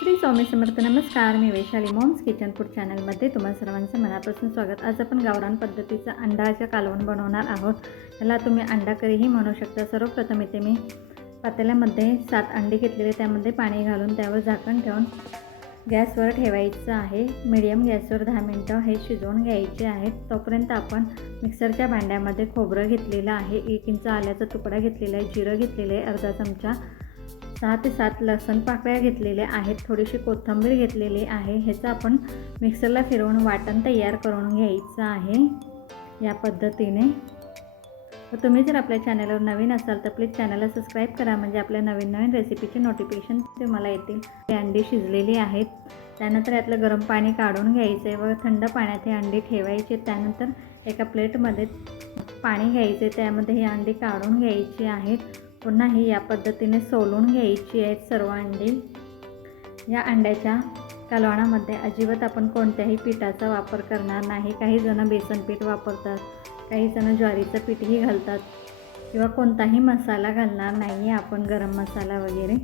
श्री स्वामी समर्थ. नमस्कार, मी Vaishali moms kitchen food चॅनलमध्ये तुम्हा सर्वांचं मनापासून स्वागत. आज आपण गावरान पद्धतीचा अंडाचं कालवण बनवणार आहोत. याला तुम्ही अंडा करीही म्हणू शकता. सर्वप्रथम इथे मी पातेल्यामध्ये 7 अंडी घेतलेले, त्यामध्ये पाणी घालून त्यावर झाकण ठेवून गॅसवर ठेवायचं आहे. मीडियम गॅसवर 10 मिनटं हे शिजवून घ्यायचे आहेत. तोपर्यंत आपण मिक्सरच्या भांड्यामध्ये खोबरं घेतलेलं आहे, 1 इंच आल्याचा तुकडा घेतलेला आहे, जिरं घेतलेलं आहे, अर्धा चमचा 6 ते 7 लसूण पाकळ्या घेतलेल्या आहेत, थोडीशी कोथिंबीर घेतलेली आहे. ह्याचं आपण मिक्सरला फिरवून वाटण तयार करून घ्यायचं आहे या पद्धतीने. तर तुम्ही जर आपल्या चॅनलवर नवीन असाल तर प्लीज चॅनलला सबस्क्राईब करा, म्हणजे आपल्या नवीन रेसिपीचे नोटिफिकेशन तुम्हाला येतील. हे अंडी शिजलेली आहेत. त्यानंतर यातलं गरम पाणी काढून घ्यायचं आहे व थंड पाण्यात हे अंडी ठेवायचे. त्यानंतर एका प्लेटमध्ये पाणी घ्यायचे, त्यामध्ये ही अंडी काढून घ्यायची आहेत. पुन्हा ही या पद्धतीने सोलून घ्यायची आहेत सर्व अंडी. या अंड्याच्या कालवणामध्ये अजिबात आपण कोणत्याही पिठाचा वापर करणार नाही. काही जण बेसन पीठ वापरतात, काही जण ज्वारीचं पीठही घालतात किंवा कोणताही मसाला घालणार नाही आपण, गरम मसाला वगैरे.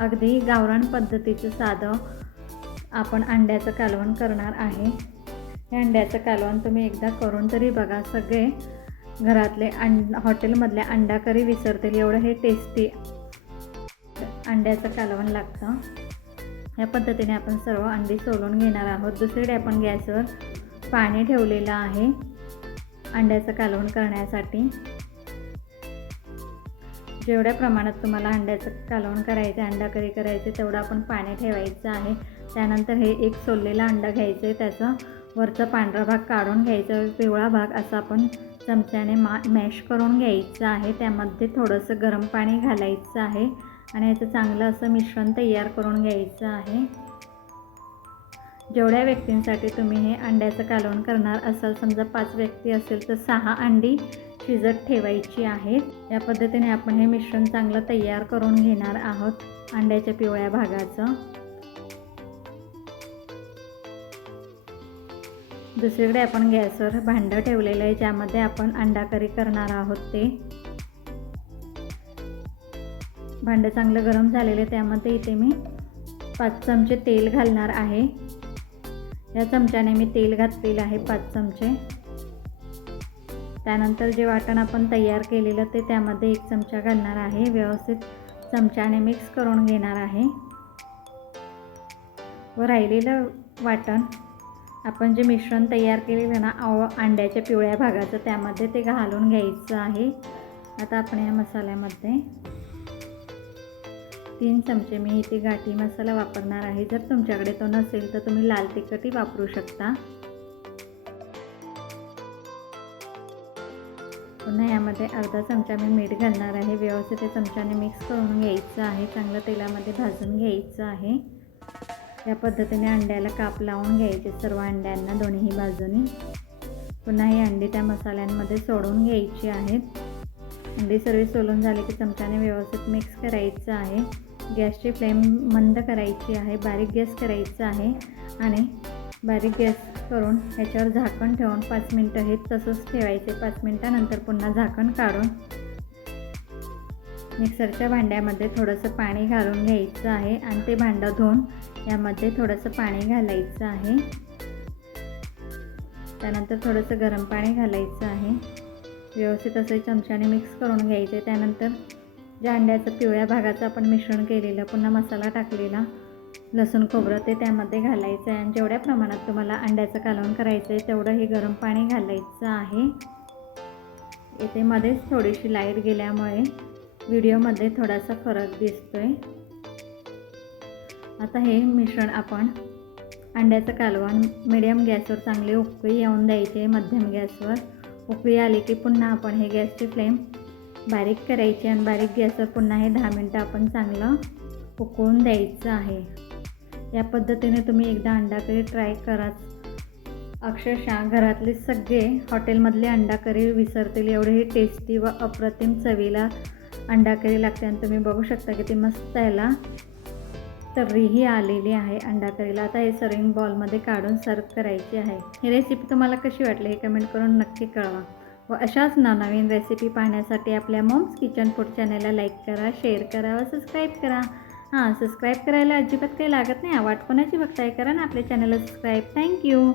अगदी गावरान पद्धतीचं साधं आपण अंड्याचं कालवण करणार आहे. हे अंड्याचं कालवण तुम्ही एकदा करून तरी बघा. सगळे घरातले हॉटेलमधल्या अंडा करी विसरतील एवढं हे टेस्टी अंड्याचं कालवण लागतं. या पद्धतीने आपण सर्व अंडी सोलून घेणार आहोत. दुसरीकडे आपण गॅसवर पाणी ठेवलेलं आहे अंड्याचं कालवण करण्यासाठी. जेवढ्या प्रमाणात तुम्हाला अंड्याचं कालवण करायचं, अंडा करी करायचे, तेवढं आपण पाणी ठेवायचं आहे. त्यानंतर हे एक सोललेला अंडा घ्यायचं आहे, त्याचं वरचा पांढरा भाग काढून घ्यायचा, पिवळा भाग असा आपण चमच्याने मॅश करून घ्यायचं आहे. त्यामध्ये थोडंसं गरम पाणी घालायचं आहे आणि याचं चांगलं असं मिश्रण तयार करून घ्यायचं आहे. जेवढ्या व्यक्तींसाठी तुम्ही हे अंड्याचं कालवण करणार असाल, समजा 5 व्यक्ती असेल तर 6 अंडी शिजत ठेवायची आहेत. या पद्धतीने आपण हे मिश्रण चांगलं तयार करून घेणार आहोत अंड्याच्या पिवळ्या भागाचं. दुसरीकडे आपण गॅसवर भांडं ठेवलेलं आहे, ज्यामध्ये आपण अंडा करी करणार आहोत. ते भांडं चांगलं गरम झालेलं, त्यामध्ये इथे मी 5 चमचे तेल घालणार आहे. या चमच्याने मी तेल घातलेलं आहे 5 चमचे. त्यानंतर जे वाटण आपण तयार केलेलं ते त्यामध्ये 1 चमचा घालणार आहे. व्यवस्थित चमच्याने मिक्स करून घेणार आहे व राहिलेलं वाटण आपण जे मिश्रण तयार केलेलं ना अंड्याच्या पिवळ्या भागाचं, त्यामध्ये ते घालून घ्यायचं आहे. आता आपण या मसाल्यामध्ये 3 चमचे मी इथे घाटी मसाला वापरणार आहे. जर तुमच्याकडे तो नसेल तर तुम्ही लाल तिखटही वापरू शकता. पुन्हा यामध्ये अर्धा चमचा मी मीठ घालणार आहे. व्यवस्थित ते चमच्याने मिक्स करून घ्यायचं आहे. चांगलं तेलामध्ये भाजून घ्यायचं आहे. या पद्धतीने अंड्याला काप लावून घ्यायचे सर्व अंड्यांना दोन्ही बाजूनी. पुन्हा ही अंडी त्या मसाल्यांमध्ये सोडून घ्यायची आहेत. अंडी सर्व सोलून झाली की चमच्याने व्यवस्थित मिक्स करायचं आहे. गॅसची फ्लेम मंद करायची आहे, बारीक गॅस करायचा आहे आणि बारीक गॅस करून ह्याच्यावर झाकण ठेवून 5 मिनटं हे तसंच ठेवायचे. 5 मिनटानंतर पुन्हा झाकण काढून मिक्सरच्या भांड्यामध्ये थोडंसं पाणी घालून घ्यायचं आहे आणि ते भांडं धुवून यामध्ये थोडंसं पाणी घालायचं आहे. त्यानंतर थोडंसं गरम पाणी घालायचं आहे. व्यवस्थित असं चमच्याने मिक्स करून घ्यायचे. त्यानंतर ज्या अंड्याचं पिवळ्या भागाचं आपण मिश्रण केलेलं, पुन्हा मसाला टाकलेला, लसूण खोबरं, ते त्यामध्ये घालायचं आहे. आणि जेवढ्या प्रमाणात तुम्हाला अंड्याचं कालवण करायचं आहे तेवढं हे गरम पाणी घालायचं आहे. इथे मध्येच थोडीशी लाईट गेल्यामुळे व्हिडिओमध्ये थोडासा फरक दिसतोय. आता हे मिश्रण आपण अंड्याचं कालवण मीडियम गॅसवर चांगली उकळी येऊन द्यायची. मध्यम गॅसवर उकळी आली की पुन्हा आपण हे गॅसची फ्लेम बारीक करायची आणि बारीक गॅसवर पुन्हा हे 10 मिनटं आपण चांगलं उकळून द्यायचं आहे. या पद्धतीने तुम्ही एकदा अंडा करी ट्राय करा. अक्षरशः घरातले सगळे हॉटेलमधले अंडा करी विसरतील एवढे हे टेस्टी व अप्रतिम चवीला अंडा करी लागते. आणि तुम्ही बघू शकता की ती मस्त याला तर्रीही आलेली आहे अंडा करीला. आता हे सर्विंग बॉलमध्ये काढून सर्व करायची आहे. ही रेसिपी तुम्हाला कशी वाटली हे कमेंट करून नक्की कळवा. व अशाच नवनवीन रेसिपी पाहण्यासाठी आपल्या मॉम्स किचन फूड चॅनलला लाईक करा, शेअर करा व सबस्क्राईब करा. हां, सबस्क्राईब करायला अजिबात काही लागत नाही. वाट कोणाची बघताय? करा ना आपल्या चॅनलला सबस्क्राईब. थँक्यू.